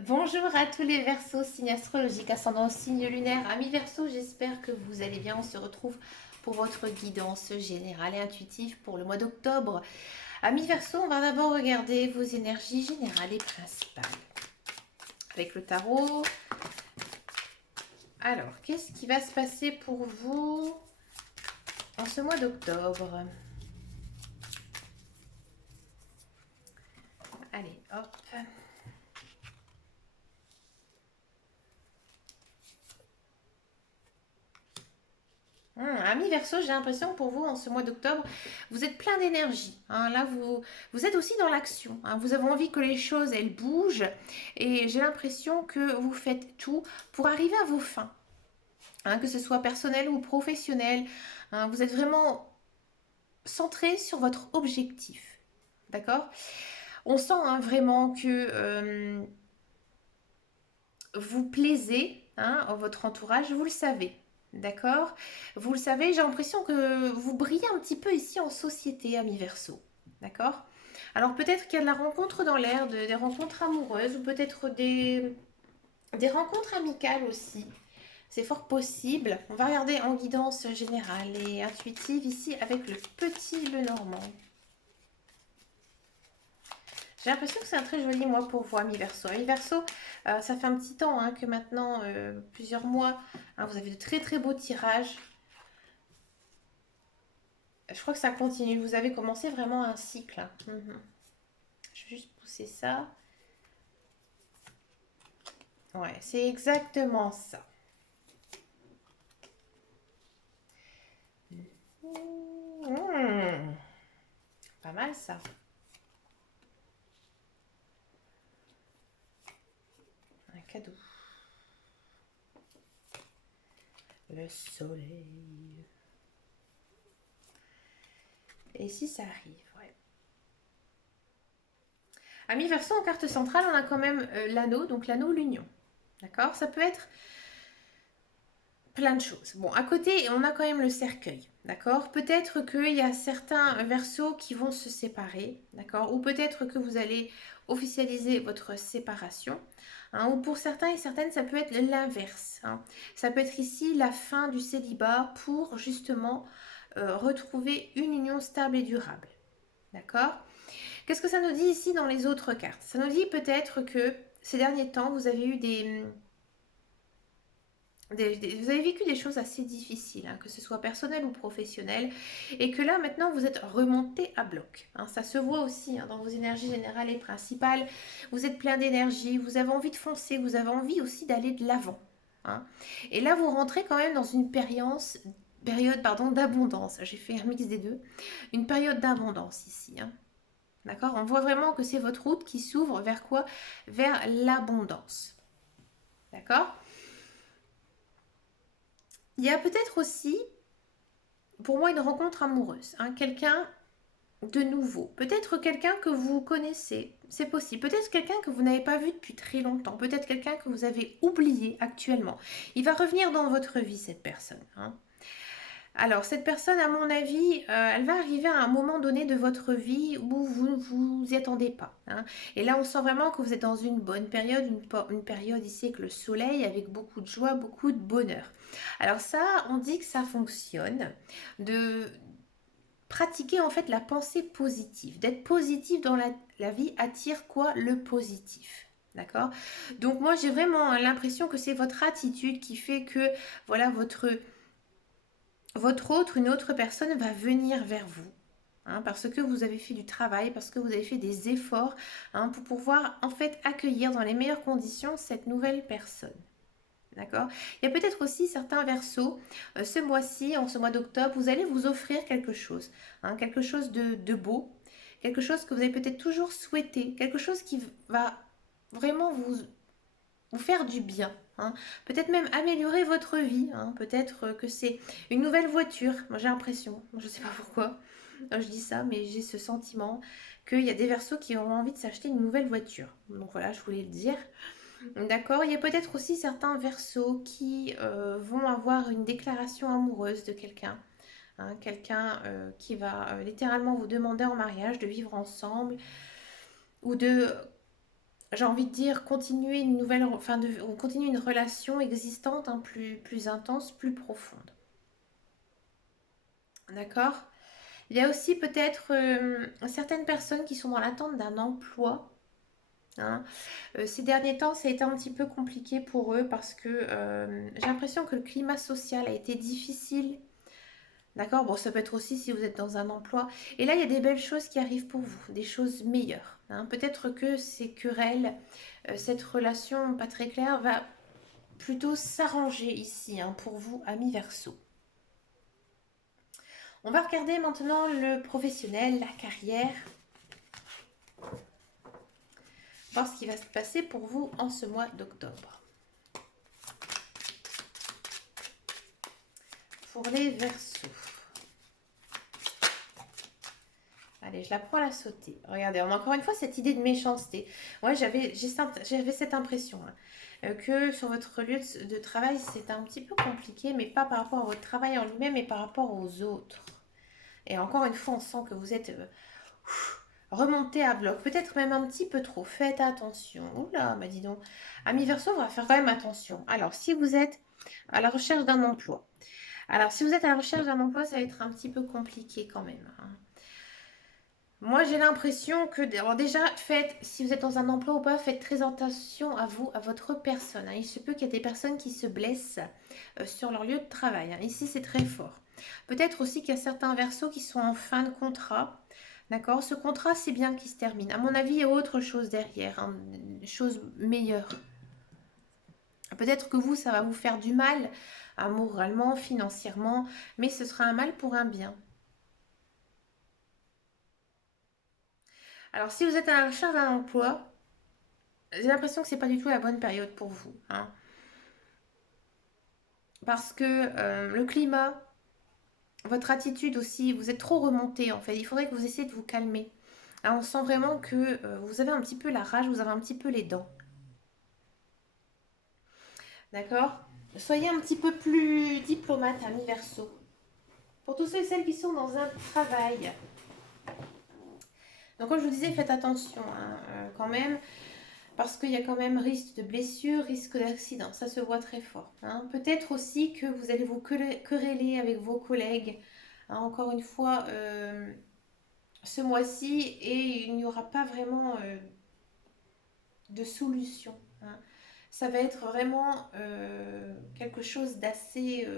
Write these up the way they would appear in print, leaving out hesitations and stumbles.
Bonjour à tous les Verseaux, signe astrologique, ascendant signe lunaire, amis Verseaux, j'espère que vous allez bien. On se retrouve pour votre guidance générale et intuitive pour le mois d'octobre. Amis Verseaux, on va d'abord regarder vos énergies générales et principales avec le tarot. Alors, qu'est-ce qui va se passer pour vous en ce mois d'octobre? Allez, hop. Amis Verseau, j'ai l'impression que pour vous, en ce mois d'octobre, vous êtes plein d'énergie. Là, vous êtes aussi dans l'action. Vous avez envie que les choses, elles bougent. Et j'ai l'impression que vous faites tout pour arriver à vos fins. Que ce soit personnel ou professionnel. Vous êtes vraiment centré sur votre objectif. D'accord? On sent vraiment que vous plaisez à votre entourage, vous le savez. D'accord? Vous le savez, j'ai l'impression que vous brillez un petit peu ici en société, amis Verseau. D'accord? Alors peut-être qu'il y a de la rencontre dans l'air, des rencontres amoureuses ou peut-être des rencontres amicales aussi. C'est fort possible. On va regarder en guidance générale et intuitive ici avec le petit Lenormand. J'ai l'impression que c'est un très joli mois pour vous, amis Verseau. Amis Verseau, ça fait un petit temps que maintenant, plusieurs mois, vous avez de très très beaux tirages. Je crois que ça continue. Vous avez commencé vraiment un cycle. Je vais juste pousser ça. Ouais, c'est exactement ça. Mmh. Pas mal ça. Un cadeau. Le soleil. Et si ça arrive, ouais. Amis Verseau, en carte centrale, on a quand même l'anneau, donc l'anneau l'union. D'accord? Ça peut être plein de choses. Bon, à côté, on a quand même le cercueil, d'accord? Peut-être qu'il y a certains verseaux qui vont se séparer, d'accord? Ou peut-être que vous allez officialiser votre séparation, ou pour certains et certaines, ça peut être l'inverse. Ça peut être ici la fin du célibat pour justement retrouver une union stable et durable, d'accord? Qu'est-ce que ça nous dit ici dans les autres cartes? Ça nous dit peut-être que ces derniers temps, vous avez eu vous avez vécu des choses assez difficiles, que ce soit personnel ou professionnel, et que là maintenant vous êtes remonté à bloc. Ça se voit aussi dans vos énergies générales et principales. Vous êtes plein d'énergie, vous avez envie de foncer, vous avez envie aussi d'aller de l'avant. Et là vous rentrez quand même dans une période d'abondance. J'ai fait un mix des deux. Une période d'abondance ici. D'accord? On voit vraiment que c'est votre route qui s'ouvre vers quoi? Vers l'abondance. D'accord? Il y a peut-être aussi, pour moi, une rencontre amoureuse. Quelqu'un de nouveau. Peut-être quelqu'un que vous connaissez. C'est possible. Peut-être quelqu'un que vous n'avez pas vu depuis très longtemps. Peut-être quelqu'un que vous avez oublié actuellement. Il va revenir dans votre vie, cette personne. Alors, cette personne, à mon avis, elle va arriver à un moment donné de votre vie où vous ne vous y attendez pas. Et là, on sent vraiment que vous êtes dans une bonne période, une période ici avec le soleil, avec beaucoup de joie, beaucoup de bonheur. Alors ça, on dit que ça fonctionne, de pratiquer en fait la pensée positive. D'être positif dans la vie attire quoi? Le positif. D'accord? Donc moi, j'ai vraiment l'impression que c'est votre attitude qui fait que, voilà, une autre personne va venir vers vous. Parce que vous avez fait du travail, parce que vous avez fait des efforts pour pouvoir en fait accueillir dans les meilleures conditions cette nouvelle personne. D'accord? Il y a peut-être aussi certains versos, ce mois-ci, en ce mois d'octobre, vous allez vous offrir quelque chose de beau, quelque chose que vous avez peut-être toujours souhaité, quelque chose qui va vraiment vous faire du bien. Peut-être même améliorer votre vie. Peut-être que c'est une nouvelle voiture. Moi j'ai l'impression, je ne sais pas pourquoi je dis ça, mais j'ai ce sentiment qu'il y a des versos qui ont envie de s'acheter une nouvelle voiture. Donc voilà, je voulais le dire. D'accord, il y a peut-être aussi certains versos qui vont avoir une déclaration amoureuse de quelqu'un. Quelqu'un qui va littéralement vous demander en mariage de vivre ensemble ou de j'ai envie de dire, continuer une nouvelle, enfin, continuer une relation existante, hein, plus intense, plus profonde. D'accord? Il y a aussi peut-être certaines personnes qui sont dans l'attente d'un emploi, hein. Ces derniers temps, ça a été un petit peu compliqué pour eux parce que j'ai l'impression que le climat social a été difficile. D'accord? Bon, ça peut être aussi si vous êtes dans un emploi. Et là, il y a des belles choses qui arrivent pour vous, des choses meilleures, hein. Peut-être que ces querelles, cette relation pas très claire va plutôt s'arranger ici, hein, pour vous, amis Verseau. On va regarder maintenant le professionnel, la carrière, voir ce qui va se passer pour vous en ce mois d'octobre. Pour les Verseaux. Allez, je la prends à la sauter. Regardez, on a encore une fois cette idée de méchanceté. Ouais, j'avais cette impression, hein, que sur votre lieu de travail, c'est un petit peu compliqué, mais pas par rapport à votre travail en lui-même, mais par rapport aux autres. Et encore une fois, on sent que vous êtes remonté à bloc, peut-être même un petit peu trop. Faites attention. Oula, bah dis donc. Ami Verseau, on va faire quand même attention. Alors, si vous êtes à la recherche d'un emploi, alors si vous êtes à la recherche d'un emploi, ça va être un petit peu compliqué quand même, hein. Moi, j'ai l'impression que, alors déjà, si vous êtes dans un emploi ou pas, faites très attention à vous, à votre personne, hein. Il se peut qu'il y ait des personnes qui se blessent sur leur lieu de travail, hein. Ici, c'est très fort. Peut-être aussi qu'il y a certains versos qui sont en fin de contrat. D'accord? Ce contrat, c'est bien qu'il se termine. À mon avis, il y a autre chose derrière, hein, une chose meilleure. Peut-être que vous, ça va vous faire du mal, moralement, financièrement, mais ce sera un mal pour un bien. Alors, si vous êtes à la recherche d'un emploi, j'ai l'impression que c'est pas du tout la bonne période pour vous, hein. Parce que le climat, votre attitude aussi, vous êtes trop remonté en fait. Il faudrait que vous essayez de vous calmer. Là, on sent vraiment que vous avez un petit peu la rage, vous avez un petit peu les dents. D'accord? Soyez un petit peu plus diplomate, ami Verseau. Pour tous ceux et celles qui sont dans un travail. Donc, comme je vous disais, faites attention, hein, quand même. Parce qu'il y a quand même risque de blessure, risque d'accident. Ça se voit très fort, hein. Peut-être aussi que vous allez vous quereller avec vos collègues, hein, encore une fois, ce mois-ci, et il n'y aura pas vraiment de solution, hein. Ça va être vraiment quelque chose d'assez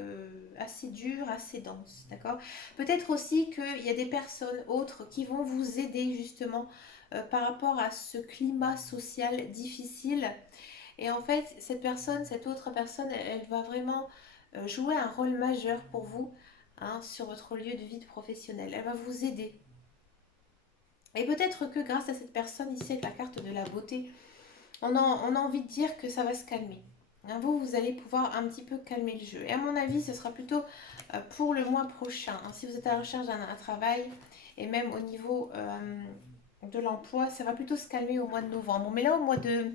assez dur, assez dense, d'accord? Peut-être aussi qu'il y a des personnes autres qui vont vous aider justement par rapport à ce climat social difficile. Et en fait, cette autre personne, elle va vraiment jouer un rôle majeur pour vous, hein, sur votre lieu de vie professionnelle. Elle va vous aider. Et peut-être que grâce à cette personne ici avec la carte de la beauté, on a envie de dire que ça va se calmer, hein. Vous allez pouvoir un petit peu calmer le jeu. Et à mon avis, ce sera plutôt pour le mois prochain, hein. Si vous êtes à la recherche d'un travail, et même au niveau de l'emploi, ça va plutôt se calmer au mois de novembre. Mais là, au mois de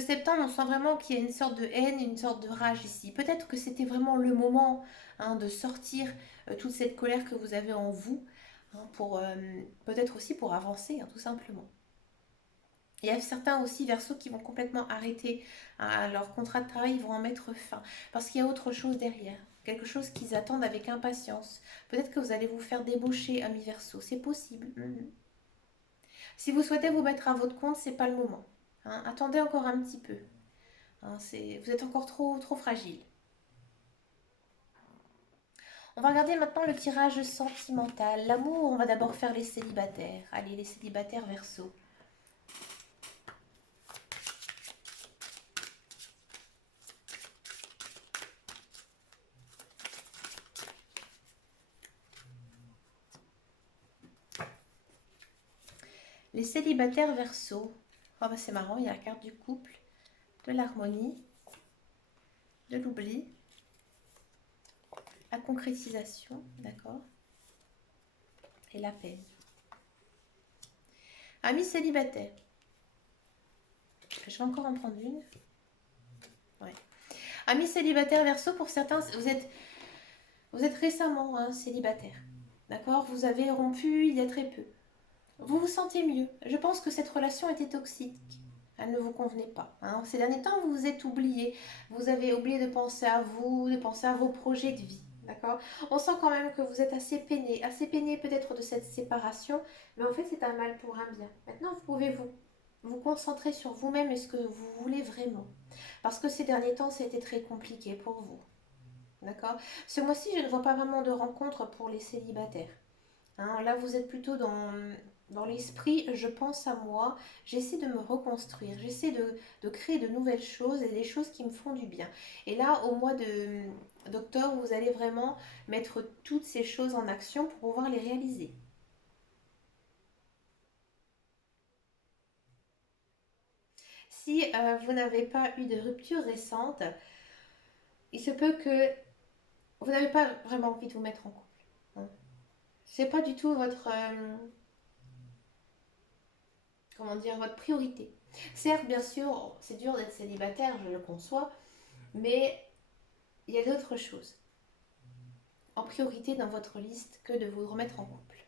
septembre, on sent vraiment qu'il y a une sorte de haine, une sorte de rage ici. Peut-être que c'était vraiment le moment, hein, de sortir toute cette colère que vous avez en vous, hein, pour peut-être aussi pour avancer, hein, tout simplement. Il y a certains aussi versos qui vont complètement arrêter, hein, leur contrat de travail, ils vont en mettre fin parce qu'il y a autre chose derrière, quelque chose qu'ils attendent avec impatience. Peut-être que vous allez vous faire débaucher, ami verso, c'est possible. Si vous souhaitez vous mettre à votre compte, c'est pas le moment, hein. Attendez encore un petit peu, hein, vous êtes encore trop fragile. On va regarder maintenant le tirage sentimental. L'amour, on va d'abord faire les célibataires. Allez, les célibataires verso. Les célibataires verso. Oh bah c'est marrant, il y a la carte du couple, de l'harmonie, de l'oubli, la concrétisation, d'accord, et la peine. Amis célibataires. Je vais encore en prendre une. Ouais. Amis célibataires verso, pour certains, vous êtes récemment, hein, célibataire. D'accord? Vous avez rompu il y a très peu. Vous vous sentez mieux. Je pense que cette relation était toxique. elle ne vous convenait pas. Hein. Ces derniers temps, vous vous êtes oublié. Vous avez oublié de penser à vous, de penser à vos projets de vie. D'accord? On sent quand même que vous êtes assez peiné peut-être de cette séparation, mais en fait c'est un mal pour un bien. Maintenant, vous pouvez vous concentrer sur vous-même et ce que vous voulez vraiment. Parce que ces derniers temps, ça a été très compliqué pour vous. D'accord? Ce mois-ci, je ne vois pas vraiment de rencontres pour les célibataires. Hein, là, vous êtes plutôt dans l'esprit, je pense à moi, j'essaie de me reconstruire, j'essaie de créer de nouvelles choses et des choses qui me font du bien. Et là, au mois d'octobre, vous allez vraiment mettre toutes ces choses en action pour pouvoir les réaliser. Si vous n'avez pas eu de rupture récente, il se peut que vous n'avez pas vraiment envie de vous mettre en couple. Hein. C'est pas du tout votre, comment dire, votre priorité. Certes, bien sûr, c'est dur d'être célibataire, je le conçois, mais il y a d'autres choses en priorité dans votre liste que de vous remettre en couple.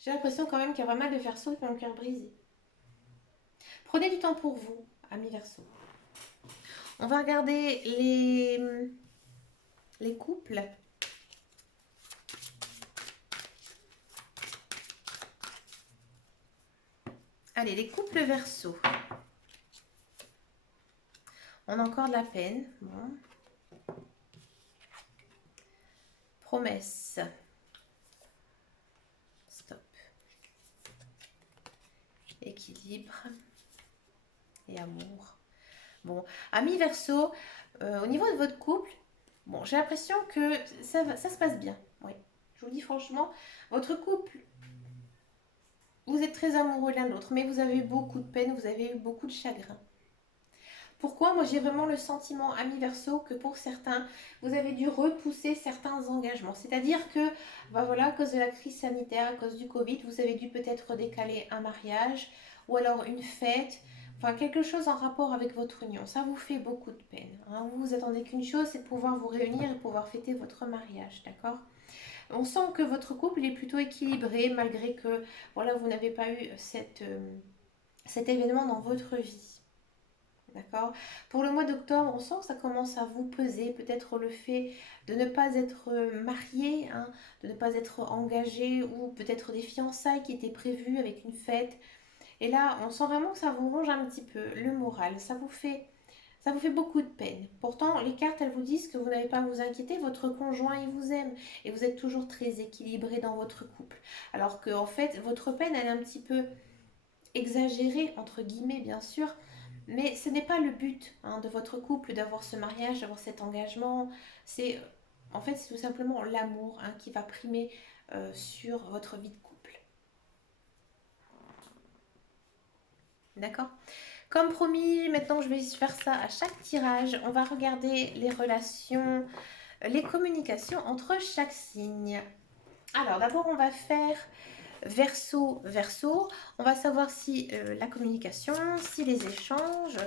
J'ai l'impression quand même qu'il y a pas mal de Verseaux qui ont le cœur brisé. Prenez du temps pour vous, amis Verseaux. On va regarder les couples. Allez, les couples Verseaux. On a encore de la peine. Bon. Promesse. Stop. Équilibre et amour. Bon, amis Verseau, au niveau de votre couple, bon, j'ai l'impression que ça se passe bien. Oui, je vous dis franchement, votre couple, vous êtes très amoureux l'un de l'autre, mais vous avez eu beaucoup de peine, vous avez eu beaucoup de chagrin. Pourquoi? Moi, j'ai vraiment le sentiment, amis Verseau, que pour certains, vous avez dû repousser certains engagements. C'est-à-dire que, bah voilà, à cause de la crise sanitaire, à cause du Covid, vous avez dû peut-être décaler un mariage ou alors une fête, enfin quelque chose en rapport avec votre union. Ça vous fait beaucoup de peine. Hein. Vous vous attendez qu'une chose, c'est de pouvoir vous réunir et pouvoir fêter votre mariage, d'accord? On sent que votre couple est plutôt équilibré malgré que, voilà, vous n'avez pas eu cet événement dans votre vie. D'accord. Pour le mois d'octobre, on sent que ça commence à vous peser. Peut-être le fait de ne pas être marié, hein, de ne pas être engagé, ou peut-être des fiançailles qui étaient prévues avec une fête. Et là, on sent vraiment que ça vous ronge un petit peu le moral. Ça vous fait beaucoup de peine. Pourtant, les cartes, elles vous disent que vous n'avez pas à vous inquiéter. Votre conjoint, il vous aime. Et vous êtes toujours très équilibré dans votre couple. Alors que, en fait, votre peine, elle est un petit peu exagérée, entre guillemets, bien sûr. Mais ce n'est pas le but, hein, de votre couple d'avoir ce mariage, d'avoir cet engagement. C'est en fait c'est tout simplement l'amour, hein, qui va primer sur votre vie de couple. D'accord? Comme promis, maintenant je vais faire ça à chaque tirage. On va regarder les relations, les communications entre chaque signe. Alors d'abord on va faire Verseau, Verseau, on va savoir si la communication, si les échanges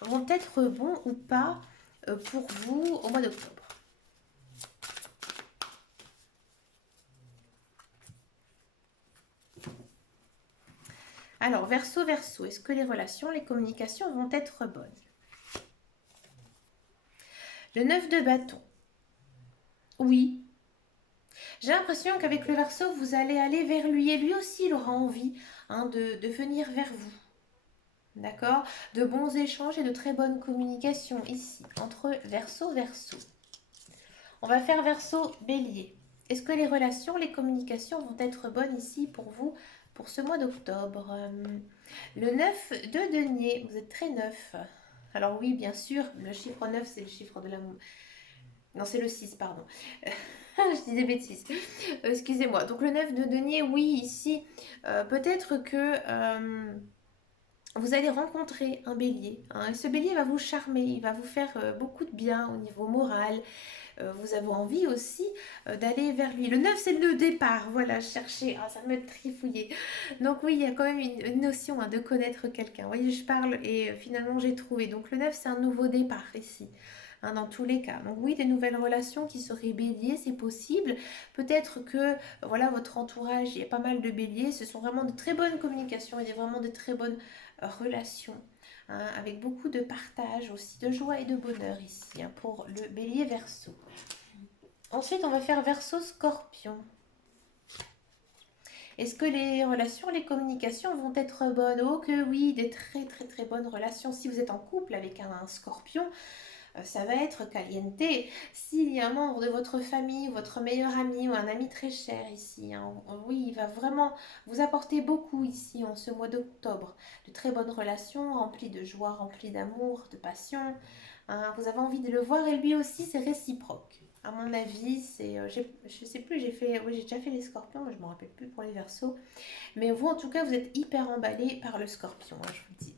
vont être bons ou pas pour vous au mois d'octobre. Alors, Verseau, Verseau, est-ce que les relations, les communications vont être bonnes? Le 9 de bâton. Oui. J'ai l'impression qu'avec le Verseau, vous allez aller vers lui et lui aussi, il aura envie, hein, de venir vers vous. D'accord? De bons échanges et de très bonnes communications ici, entre Verseau, Verseau. On va faire Verseau, Bélier. Est-ce que les relations, les communications vont être bonnes ici pour vous pour ce mois d'octobre? Le 9 de denier, vous êtes très neuf. Alors oui, bien sûr, le chiffre 9, c'est le chiffre de l'amour. Non, c'est le 6, pardon. Je dis des bêtises. Excusez-moi. Donc le 9 de denier, oui, ici, peut-être que vous allez rencontrer un bélier. Hein, et ce bélier va vous charmer, il va vous faire beaucoup de bien au niveau moral. Vous avez envie aussi d'aller vers lui. Le 9, c'est le départ. Voilà, chercher. Ah, ça me trifouillait. Donc oui, il y a quand même une notion, hein, de connaître quelqu'un. Vous voyez, je parle et finalement j'ai trouvé. Donc le 9, c'est un nouveau départ ici. hein, dans tous les cas. Donc oui, des nouvelles relations qui seraient béliers, c'est possible. Peut-être que, voilà, votre entourage, il y a pas mal de béliers, ce sont vraiment de très bonnes communications et vraiment de très bonnes relations, hein, avec beaucoup de partage aussi, de joie et de bonheur ici, hein, pour le bélier verseau. Ensuite, on va faire verseau scorpion. Est-ce que les relations, les communications vont être bonnes? Oh que oui, des très très très bonnes relations. Si vous êtes en couple avec un scorpion, ça va être caliente. S'il y a un membre de votre famille, votre meilleur ami ou un ami très cher ici, hein, oui, il va vraiment vous apporter beaucoup ici en ce mois d'octobre. De très bonnes relations, remplies de joie, remplies d'amour, de passion, hein. Vous avez envie de le voir et lui aussi, c'est réciproque. À mon avis, c'est, je sais plus, oui, j'ai déjà fait les scorpions, mais je me rappelle plus pour les versos. Mais vous, en tout cas, vous êtes hyper emballé par le scorpion, hein, je vous le dis.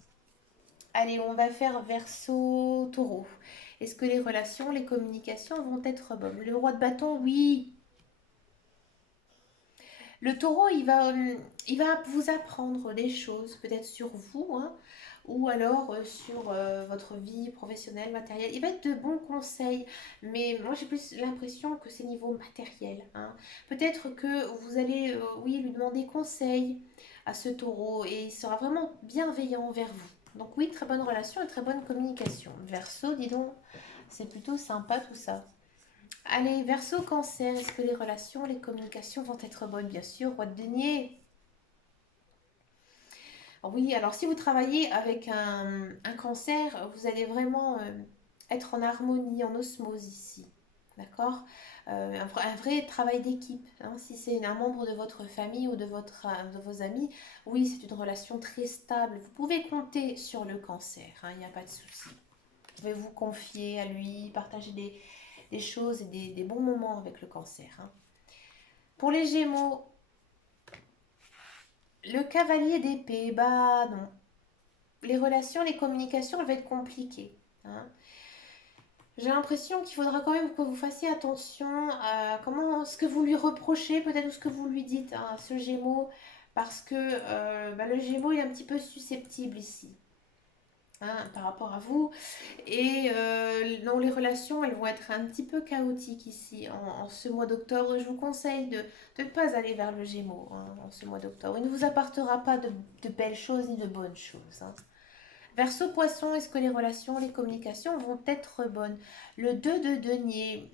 Allez, on va faire verso taureau. Est-ce que les relations, les communications vont être bonnes? Le roi de bâton, oui. Le taureau, il va vous apprendre des choses, peut-être sur vous, hein, ou alors sur votre vie professionnelle, matérielle. Il va être de bons conseils, mais moi j'ai plus l'impression que c'est niveau matériel, hein. Peut-être que vous allez, oui, lui demander conseil à ce taureau et il sera vraiment bienveillant envers vous. Donc oui, très bonne relation et très bonne communication. Verseau, dis donc, c'est plutôt sympa tout ça. Allez, verseau cancer, est-ce que les relations, les communications vont être bonnes? Bien sûr, roi de denier. Oui, alors si vous travaillez avec un cancer, vous allez vraiment être en harmonie, en osmose ici. D'accord? Un vrai travail d'équipe, hein. Si c'est un membre de votre famille ou de vos amis, oui, c'est une relation très stable. Vous pouvez compter sur le cancer, hein, il n'y a pas de souci. Vous pouvez vous confier à lui, partager des choses et des bons moments avec le cancer, hein. Pour les Gémeaux, le cavalier d'épée, bah non. Les relations, les communications, elles vont être compliquées, hein. J'ai l'impression qu'il faudra quand même que vous fassiez attention à ce que vous lui reprochez, peut-être, ou ce que vous lui dites, hein, à ce Gémeaux, parce que bah, le Gémeaux, il est un petit peu susceptible ici, hein, par rapport à vous. Et non, les relations, elles vont être un petit peu chaotiques ici en ce mois d'octobre. Je vous conseille de ne pas aller vers le Gémeaux, hein, en ce mois d'octobre. Il ne vous apportera pas de belles choses ni de bonnes choses, hein. Verseau poisson, est-ce que les relations, les communications vont être bonnes? Le 2 de denier.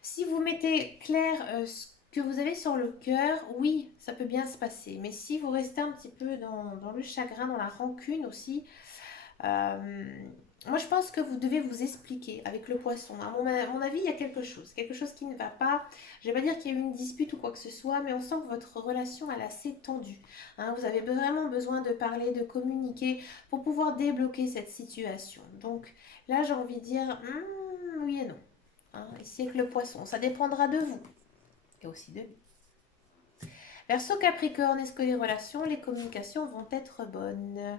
Si vous mettez clair ce que vous avez sur le cœur, oui, ça peut bien se passer. Mais si vous restez un petit peu dans le chagrin, dans la rancune aussi, euh, moi je pense que vous devez vous expliquer avec le poisson. À mon avis, il y a quelque chose qui ne va pas. Je ne vais pas dire qu'il y a eu une dispute ou quoi que ce soit, mais on sent que votre relation elle est assez tendue, hein. Vous avez vraiment besoin de parler, de communiquer pour pouvoir débloquer cette situation. Donc là, j'ai envie de dire oui et non, hein. Ici avec le poisson, ça dépendra de vous et aussi de lui. Verseau Capricorne, est-ce que les relations, les communications vont être bonnes?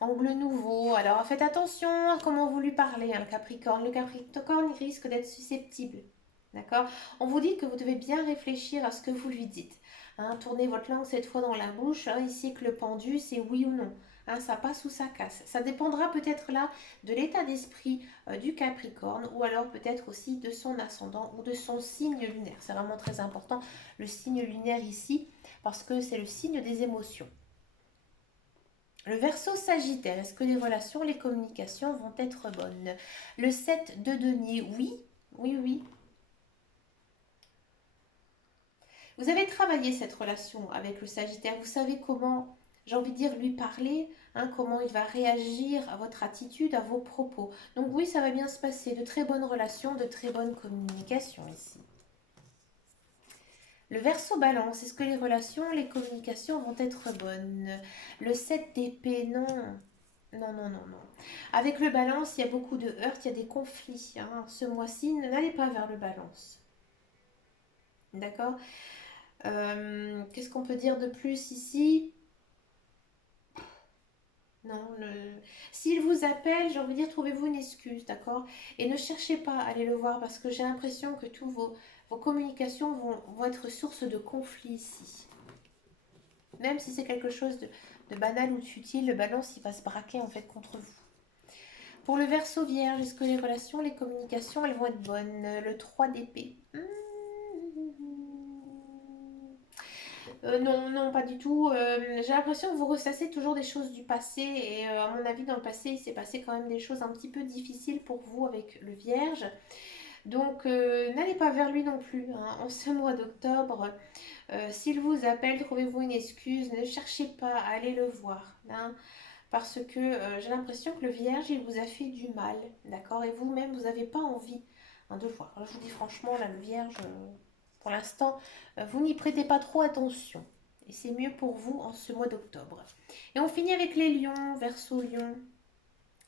Angle nouveau. Alors faites attention à comment vous lui parlez, hein, le Capricorne. Le Capricorne, il risque d'être susceptible. D'accord? On vous dit que vous devez bien réfléchir à ce que vous lui dites, hein. Tournez votre langue cette fois dans la bouche, hein, ici que le pendu, c'est oui ou non, hein, ça passe ou ça casse. Ça dépendra peut-être là de l'état d'esprit du Capricorne ou alors peut-être aussi de son ascendant ou de son signe lunaire. C'est vraiment très important, le signe lunaire ici, parce que c'est le signe des émotions. Le Verseau Sagittaire, est-ce que les relations, les communications vont être bonnes? Le 7 de denier, oui, oui, oui. Vous avez travaillé cette relation avec le Sagittaire, vous savez comment, j'ai envie de dire, lui parler, hein, comment il va réagir à votre attitude, à vos propos. Donc oui, ça va bien se passer, de très bonnes relations, de très bonnes communications ici. Le Verseau Balance, est-ce que les relations, les communications vont être bonnes? Le 7 d'épée, non. Non, non, non, non. Avec le balance, il y a beaucoup de heurts, il y a des conflits, hein. Ce mois-ci, n'allez pas vers le balance. D'accord? Qu'est-ce qu'on peut dire de plus ici? Non, s'il vous appelle, j'ai envie de dire, trouvez-vous une excuse, d'accord? Et ne cherchez pas à aller le voir parce que j'ai l'impression que tous vos communications vont être source de conflits ici. Même si c'est quelque chose de de banal ou de futile, le balance il va se braquer en fait contre vous. Pour le Verseau Vierge, est-ce que les relations, les communications, elles vont être bonnes? Le 3 d'épée. Non, non, pas du tout. J'ai l'impression que vous ressassez toujours des choses du passé et à mon avis, dans le passé, il s'est passé quand même des choses un petit peu difficiles pour vous avec le Vierge. Donc, n'allez pas vers lui non plus, hein, en ce mois d'octobre. S'il vous appelle, trouvez-vous une excuse. Ne cherchez pas à aller le voir, hein, parce que j'ai l'impression que le Vierge, il vous a fait du mal, d'accord? Et vous-même, vous n'avez pas envie, hein, de le voir. Alors, je vous dis franchement, là, le Vierge, pour l'instant, vous n'y prêtez pas trop attention. Et c'est mieux pour vous en ce mois d'octobre. Et on finit avec les lions, Verseau lion.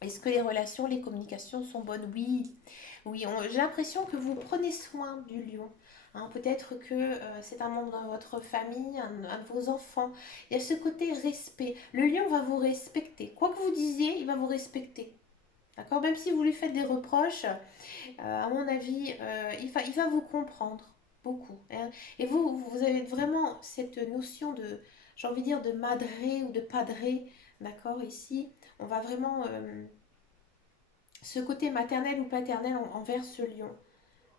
Est-ce que les relations, les communications sont bonnes? Oui, oui. J'ai l'impression que vous prenez soin du lion. Hein, peut-être que c'est un membre de votre famille, un de vos enfants. Il y a ce côté respect. Le lion va vous respecter. Quoi que vous disiez, il va vous respecter. D'accord? Même si vous lui faites des reproches, à mon avis, il va vous comprendre beaucoup, hein. Et vous avez vraiment cette notion de, j'ai envie de dire, de madré ou de padré, d'accord? Ici, on va vraiment ce côté maternel ou paternel envers ce lion,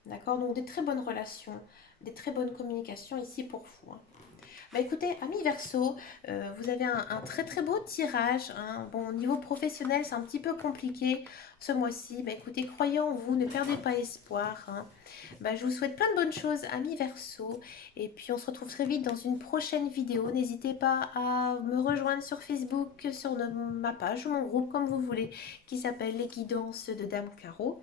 d'accord? Donc des très bonnes relations, des très bonnes communications ici pour vous, hein. Bah écoutez, amis Verseau, vous avez un très très beau tirage, hein. Bon, au niveau professionnel, c'est un petit peu compliqué ce mois-ci. Bah écoutez, croyez en vous, ne perdez pas espoir, hein. Bah, je vous souhaite plein de bonnes choses, amis Verseau. Et puis on se retrouve très vite dans une prochaine vidéo. N'hésitez pas à me rejoindre sur Facebook, sur ma page ou mon groupe, comme vous voulez, qui s'appelle Les Guidances de Dame Caro.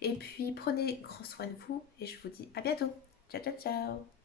Et puis prenez grand soin de vous et je vous dis à bientôt. Ciao, ciao, ciao.